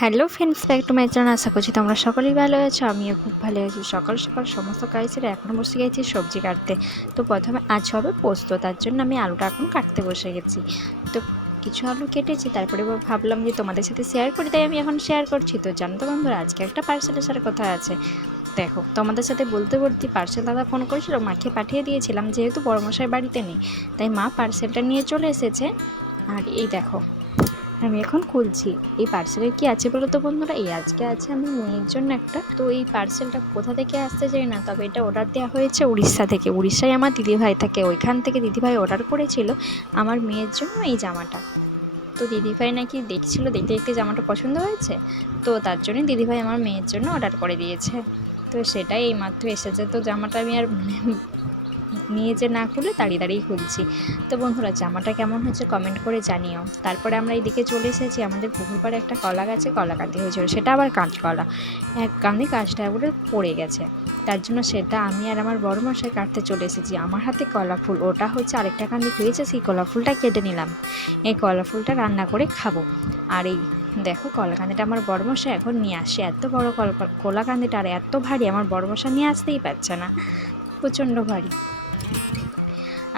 Hello friends, back to my channel. আশা করছি তোমরা সকলেই ভালো আছো। আমিও খুব ভালো আছি। সকাল সকাল সমস্ত কাজ ছেড়ে এখন বসে গেছি সবজি কাটতে। তো প্রথমে আজ হবে পোস্ত, তার জন্য আমি আলুটা এখন কাটতে বসে গেছি। তো কিছু আলু কেটেছি, তারপরে ভাবলাম যে তোমাদের সাথে শেয়ার করি, তাই আমি এখন শেয়ার করছি। তো জানো তো বন্ধুরা, আজকে একটা পার্সেল আসার কথা আছে। দেখো, তোমাদের সাথে বলতে বলতে পার্সেল দাদা ফোন করেছিল, মাকে পাঠিয়ে দিয়েছিলাম, যেহেতু বড়মশাই বাড়িতে নেই তাই মা পার্সেলটা নিয়ে চলে এসেছে। আর এই দেখো, আমি এখন খুলছি। এই পার্সেলে কি আছে বলো তো বন্ধুরা? এই আজকে আছে আমি মেয়ের জন্য একটা। তো এই পার্সেলটা কোথা থেকে আসতে চাই না, তবে এটা অর্ডার দেওয়া হয়েছে উড়িষ্যা থেকে। উড়িষ্যায় আমার দিদিভাই থাকে, ওইখান থেকে দিদিভাই অর্ডার করেছিল আমার মেয়ের জন্য এই জামাটা। তো দিদিভাই নাকি দেখছিল, দেখতে দেখতে জামাটা পছন্দ হয়েছে, তো তার জন্যই দিদিভাই আমার মেয়ের জন্য অর্ডার করে দিয়েছে। তো সেটাই এইমাত্র এসেছে। তো জামাটা আমি আর নিয়ে যে না খুলে দাঁড়িয়ে দাঁড়িয়ে খুলছি। তো বন্ধুরা, জামাটা কেমন হয়েছে কমেন্ট করে জানিও। তারপরে আমরা এইদিকে চলে এসেছি, আমাদের পুকুর পাড়ে একটা কলা গাছে কলা কাঁদি হয়েছিল, সেটা আবার কাঁচকলা। এক কাঁদি গাছটা একবারে পড়ে গেছে, তার জন্য সেটা আমি আর আমার বড় মশাই কাটতে চলে এসেছি। আমার হাতে কলা ফুল, ওটা হচ্ছে আরেকটা কাঁদি হয়েছে, সেই কলা ফুলটা কেটে নিলাম। এই কলা ফুলটা রান্না করে খাবো। আর এই দেখো, কলাকান্দিটা আমার বড়মশাই এখন নিয়ে আসে। এত বড় কলাকান্দিটা আর এত ভারী, আমার বড়মশাই নিয়ে আসতেই পারছে না, প্রচণ্ড ভারী।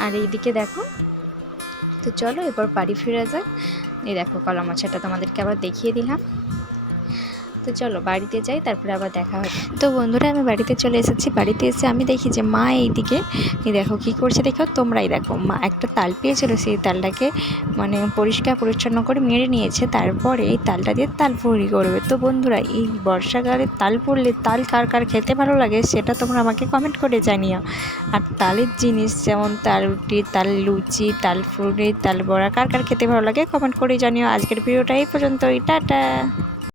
আর এইদিকে দেখো, তো চলো এবার বাড়ি ফিরে যাক। এই দেখো, কলা মাছটা তোমাদেরকে আবার দেখিয়ে দিলাম। তো চলো বাড়িতে যাই, তারপরে আবার দেখা হয়। তো বন্ধুরা, আমি বাড়িতে চলে এসেছি। বাড়িতে এসে আমি দেখি যে মা এইদিকে এই দেখো কী করছে, দেখো তোমরাই দেখো। মা একটা তাল পেয়েছিল, সেই তালটাকে মানে পরিষ্কার পরিচ্ছন্ন করে মেরে নিয়েছে, তারপরে এই তালটা দিয়ে তাল পুরি করবে। তো বন্ধুরা, এই বর্ষাকালে তাল পড়লে তাল কার কার খেতে ভালো লাগে সেটা তোমরা আমাকে কমেন্ট করে জানিও। আর তালের জিনিস যেমন তাল রুটি, তাল লুচি, তাল ফুরি, তাল বড়া কার কার খেতে ভালো লাগে কমেন্ট করে জানিও। আজকের ভিডিওটা এই পর্যন্তই, টাটা।